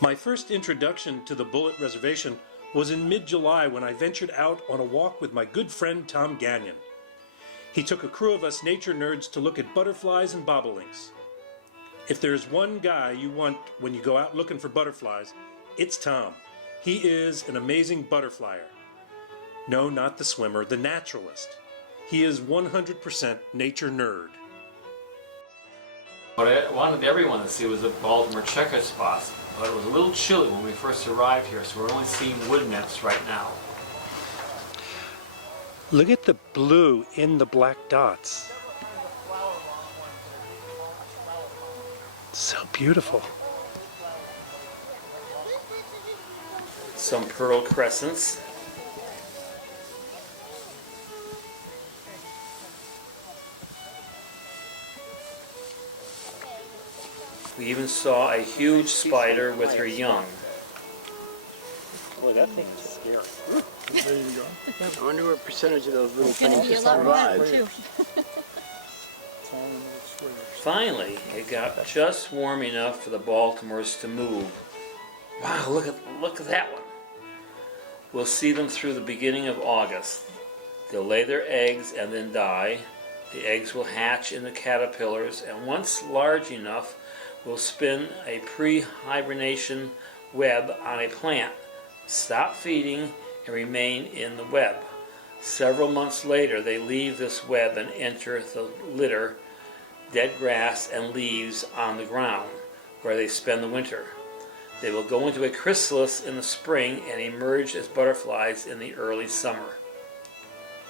My first introduction to the Bullitt Reservation was in mid-July when I ventured out on a walk with my good friend Tom Gagnon. He took a crew of us nature nerds to look at butterflies and bobolinks. If there's one guy you want when you go out looking for butterflies, it's Tom. He is an amazing butterflyer. No, not the swimmer, the naturalist. He is 100% nature nerd. What I wanted everyone to see was the Baltimore checker spots, but it was a little chilly when we first arrived here, so we're only seeing wood nymphs right now. Look at the blue in the black dots. So beautiful. Some pearl crescents. We even saw a huge spider with her young. Boy, that thing is scary. There you go. I wonder what percentage of those little It's going to things be a lot more survive. too. Finally, it got just warm enough for the Baltimores to move. Wow, look at that one. We'll see them through the beginning of August. They'll lay their eggs and then die. The eggs will hatch into caterpillars, and once large enough, will spin a pre-hibernation web on a plant, stop feeding, and remain in the web. Several months later, they leave this web and enter the litter, dead grass and leaves on the ground, where they spend the winter. They will go into a chrysalis in the spring and emerge as butterflies in the early summer.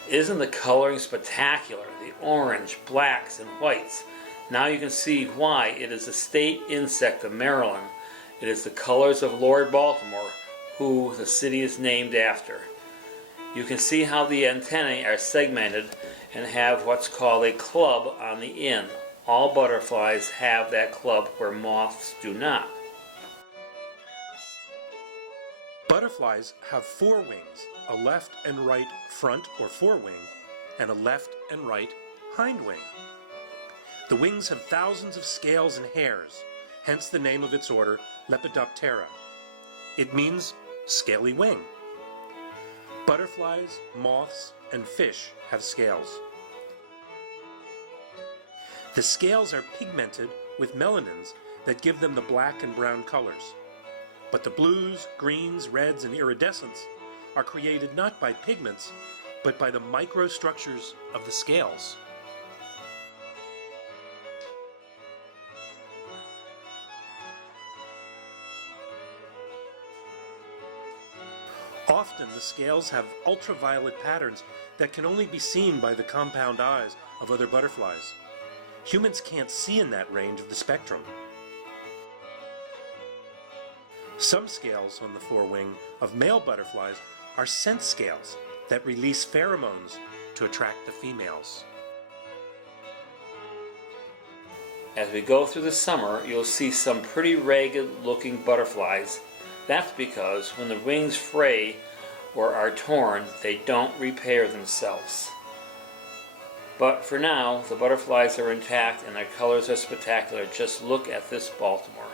Isn't the coloring spectacular? The orange, blacks, and whites. Now you can see why it is a state insect of Maryland. It is the colors of Lord Baltimore, who the city is named after. You can see how the antennae are segmented and have what's called a club on the end. All butterflies have that club where moths do not. Butterflies have four wings, a left and right front or forewing, and a left and right hind wing. The wings have thousands of scales and hairs, hence the name of its order, Lepidoptera. It means scaly wing. Butterflies, moths, and fish have scales. The scales are pigmented with melanins that give them the black and brown colors. But the blues, greens, reds, and iridescents are created not by pigments, but by the microstructures of the scales. Often the scales have ultraviolet patterns that can only be seen by the compound eyes of other butterflies. Humans can't see in that range of the spectrum. Some scales on the forewing of male butterflies are scent scales that release pheromones to attract the females. As we go through the summer, you'll see some pretty ragged looking butterflies. That's because when the wings fray or are torn, they don't repair themselves. But for now, the butterflies are intact and their colors are spectacular. Just look at this Baltimore.